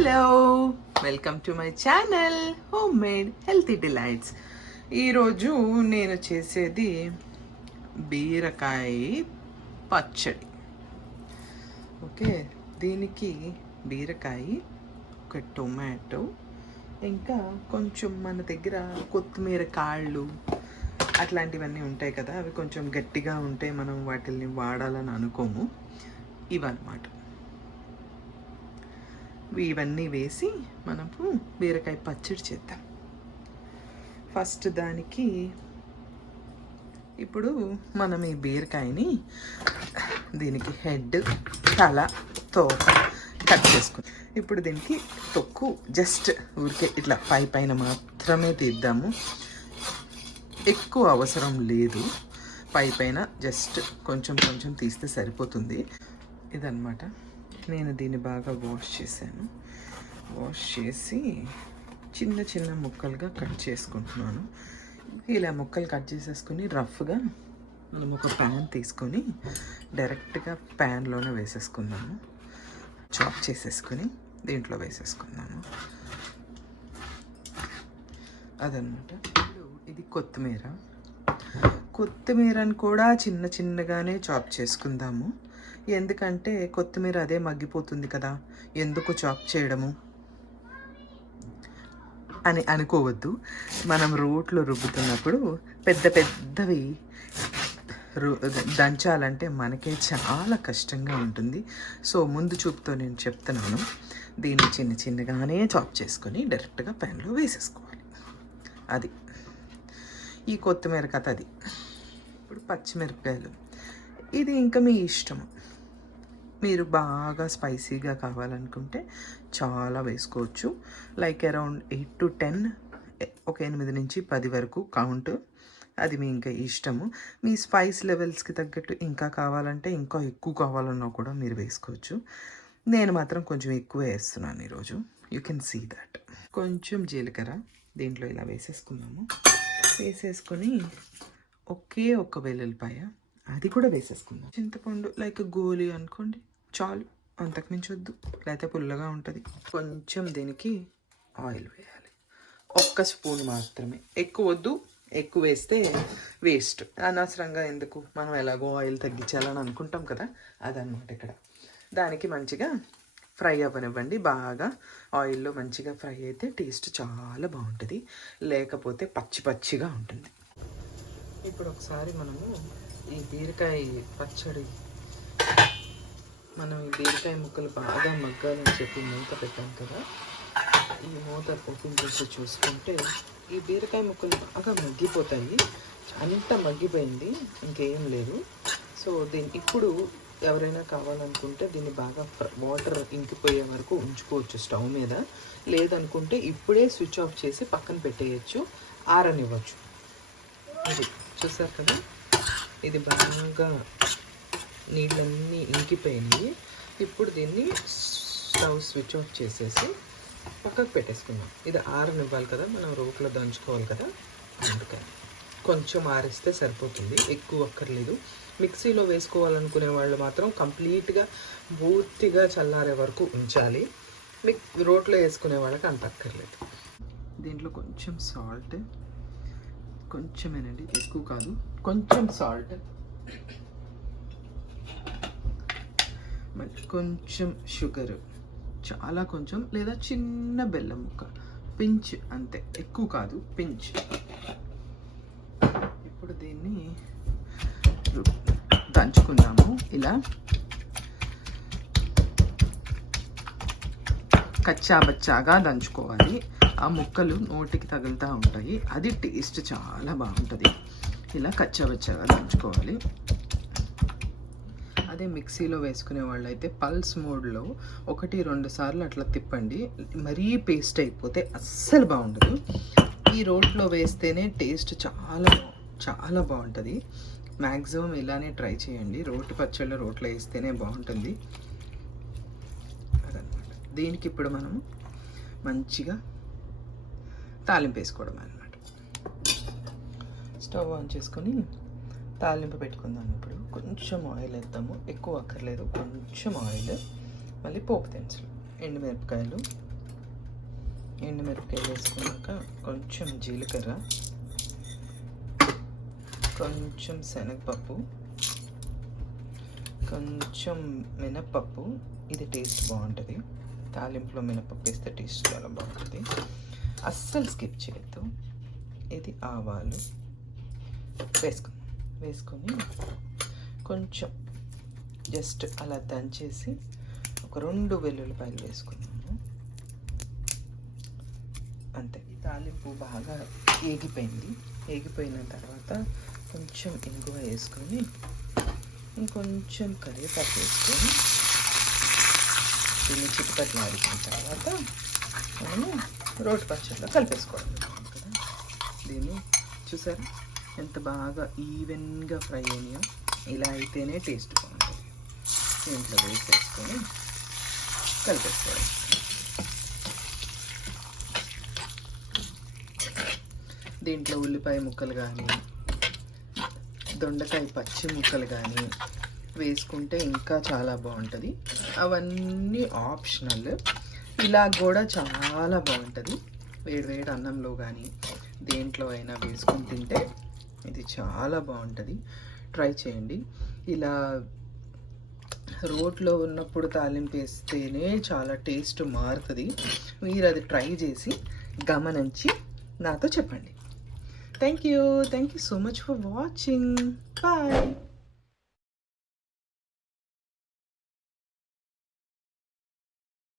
Hello, welcome to my channel home made healthy delights. ఈరోజు నేను చేసేది బీరకాయ పచ్చడి. ఓకే, దీనికి బీరకాయ, ఒక టొమాటో, ఇంకా కొంచెం మన దగ్గర కొత్తిమీర కాళ్ళు అట్లాంటివన్నీ ఉంటాయి కదా, అవి కొంచెం గట్టిగా ఉంటే మనం వాటిని వాడాలని అనుకోము. ఇవన్నమాట, ఇవన్నీ వేసి మనము బీరకాయ పచ్చడి చేద్దాం. ఫస్ట్ దానికి ఇప్పుడు మనం ఈ బీరకాయని దీనికి హెడ్, తల, తోక కట్ చేసుకుందాం. ఇప్పుడు దీనికి తొక్కు జస్ట్ ఊరికే ఇట్లా పైన మాత్రమే తీద్దాము. ఎక్కువ అవసరం లేదు, పైన జస్ట్ కొంచెం కొంచెం తీస్తే సరిపోతుంది. ఇదన్నమాట. నేను దీన్ని బాగా వాష్ చేశాను. వాష్ చేసి చిన్న చిన్న ముక్కలుగా కట్ చేసుకుంటున్నాను. ఇలా ముక్కలు కట్ చేసేసుకుని రఫ్గా మనం ఒక ప్యాన్ తీసుకొని డైరెక్ట్గా ప్యాన్లోనే వేసేసుకుందాము. చాప్ చేసేసుకుని దీంట్లో వేసేసుకుందాము. అదనమాట. ఇది కొత్తిమీరని కూడా చిన్న చిన్నగానే చాప్ చేసుకుందాము. ఎందుకంటే కొత్తిమీర అదే మగ్గిపోతుంది కదా, ఎందుకు చాప్ చేయడము అని అనుకోవద్దు. మనం రోట్లో రుబ్బుతున్నప్పుడు పెద్దవి దంచాలంటే మనకే చాలా కష్టంగా ఉంటుంది. సో ముందు చూపుతో నేను చెప్తున్నాను, దీన్ని చిన్న చిన్నగానే చాప్ చేసుకొని డైరెక్ట్గా ప్యాన్లో వేసేసుకోవాలి. అది ఈ కొత్తిమీర కథ. అది ఇప్పుడు పచ్చిమిరపకాయలు, ఇది ఇంకా మీ ఇష్టము. మీరు బాగా స్పైసీగా కావాలనుకుంటే చాలా వేసుకోవచ్చు. లైక్ అరౌండ్ 8 to 10, ఒక 8 నుంచి 10 వరకు కౌంట్. అది మీ ఇంకా ఇష్టము. మీ స్పైస్ లెవెల్స్కి తగ్గట్టు ఇంకా కావాలంటే ఇంకా ఎక్కువ కావాలన్నా కూడా మీరు వేసుకోవచ్చు. నేను మాత్రం కొంచెం ఎక్కువ వేస్తున్నాను ఈరోజు. You can see that. కొంచెం జీలకర్ర దీంట్లో ఇలా వేసేసుకున్నాము. వేసేసుకొని ఒకే ఒక్క వెల్లుల్లిపాయ, అది కూడా వేసేసుకుందాం. చింతపండు లైక్ గోలి అనుకోండి, చాలు, అంతకుమించి వద్దు, లేకపోతే పుల్లగా ఉంటుంది. కొంచెం దీనికి ఆయిల్ వేయాలి, 1 స్పూన్ మాత్రమే, ఎక్కువ వద్దు. ఎక్కువ వేస్తే వేస్ట్, అనవసరంగా ఎందుకు, మనం ఎలాగో ఆయిల్ తగ్గించాలని అనుకుంటాం కదా, అదనమాట ఇక్కడ. దానికి మంచిగా ఫ్రై అవ్వనివ్వండి. బాగా ఆయిల్లో మంచిగా ఫ్రై అయితే టేస్ట్ చాలా బాగుంటుంది, లేకపోతే పచ్చిగా ఉంటుంది. ఇప్పుడు ఒకసారి మనము ఈ బీరకాయ పచ్చడి, మనం ఈ బీరకాయ ముక్కలు బాగా మగ్గాలని చెప్పి మూత పెట్టాం కదా, ఈ మూత ఓపెన్ చేసి చూసుకుంటే ఈ బీరకాయ ముక్కలు బాగా మగ్గిపోతాయి. అంతా మగ్గిపోయింది, ఇంకేం లేదు. సో ఇప్పుడు ఎవరైనా కావాలనుకుంటే దీన్ని బాగా వాటర్ ఇంకిపోయే వరకు ఉంచుకోవచ్చు స్టవ్ మీద. లేదనుకుంటే ఇప్పుడే స్విచ్ ఆఫ్ చేసి పక్కన పెట్టేయచ్చు, ఆరనివ్వచ్చు. ఇది చూసారు కదా, ఇది బాగా నీళ్ళన్నీ ఇంకిపోయినాయి. ఇప్పుడు దీన్ని స్టవ్ స్విచ్ ఆఫ్ చేసేసి పక్కకు పెట్టేసుకుందాం. ఇది ఆరనివ్వాలి కదా, మనం రోట్లో దంచుకోవాలి కదా, అందుకని కొంచెం ఆరిస్తే సరిపోతుంది, ఎక్కువ అక్కర్లేదు. మిక్సీలో వేసుకోవాలనుకునే వాళ్ళు మాత్రం కంప్లీట్గా పూర్తిగా చల్లారే వరకు ఉంచాలి. రోట్లో వేసుకునే వాళ్ళకి అంత అక్కర్లేదు. దీంట్లో కొంచెం సాల్ట్, కొంచెమేనండి, ఎక్కువ కాదు, కొంచెం సాల్ట్, మళ్ళీ కొంచెం షుగర్, చాలా కొంచెం, లేదా చిన్న బెల్లం ముక్క, పించ్ అంతే, ఎక్కువ కాదు, పించ్. ఇప్పుడు దీన్ని దంచుకుందాము. ఇలా కచ్చాబచ్చాగా దంచుకోవాలి. ఆ ముక్కలు నోటికి తగులుతూ ఉంటాయి, అది టేస్ట్ చాలా బాగుంటుంది. ఇలా కచ్చాబచ్చాగా దంచుకోవాలి. అదే మిక్సీలో వేసుకునే వాళ్ళు అయితే పల్స్ మోడ్లో 1-2 సార్లు అట్లా తిప్పండి. మరీ పేస్ట్ అయిపోతే అస్సలు బాగుండదు. ఈ రోట్లో వేస్తేనే టేస్ట్ చాలా బాగుంటుంది. మ్యాక్సిమం ఇలానే ట్రై చేయండి. రోటి పచ్చళ్ళు రోట్లో వేస్తేనే బాగుంటుంది. అదనమాట. దీనికి ఇప్పుడు మనం మంచిగా తాలింపు వేసుకోవడం అన్నమాట. స్టవ్ ఆన్ చేసుకొని తాలింపు పెట్టుకుందాం. ఇప్పుడు కొంచెం ఆయిల్ వేద్దాము, ఎక్కువ అక్కర్లేదు, కొంచెం ఆయిల్. మళ్ళీ పోపు దినుసులు, ఎండుమిరపకాయలు, ఎండుమిరపకాయలు వేసుకున్నాక కొంచెం జీలకర్ర, కొంచెం శనగపప్పు, కొంచెం మినప్పప్పు. ఇది టేస్ట్ బాగుంటుంది. తాలింపులో మినపప్పు వేస్తే టేస్ట్ చాలా బాగుంటుంది. అస్సలు స్కిప్ చేయొద్దు. ఇది ఆవాలు వేసుకొని కొంచెం జస్ట్ అలా దంచేసి ఒక 2 వెల్లుల్లిపాయలు వేసుకున్నాము. అంతే. ఈ తాలింపు బాగా ఏగిపోయిన తర్వాత కొంచెం ఇంగువ వేసుకొని ఇంకొంచెం కరివేపాకు వేసుకొని దీన్ని చిటిపట్లు ఆడిన తర్వాత మనము రోటి పచ్చడిలో కలిపేసుకోవడం కదా. దీన్ని చూసారా ఎంత బాగా ఈవెన్గా ఫ్రై అయినాయో. ఇలా అయితేనే టేస్ట్ బాగుంటుంది. దీంట్లో వేసేసుకొని కలిపేసుకోవడం. దీంట్లో ఉల్లిపాయ ముక్కలు కానీ దొండకాయ పచ్చి ముక్కలు కానీ వేసుకుంటే ఇంకా చాలా బాగుంటుంది. అవన్నీ ఆప్షనల్. ఇలా కూడా చాలా బాగుంటుంది. వేడి అన్నంలో కానీ దేంట్లో అయినా వేసుకొని తింటే ఇది చాలా బాగుంటుంది. ట్రై చేయండి. ఇలా రోట్లో ఉన్నప్పుడు తాలింపు వేస్తేనే చాలా టేస్ట్ మారుతుంది. మీరు అది ట్రై చేసి గమనించి నాతో చెప్పండి. Thank you so much for watching. Bye.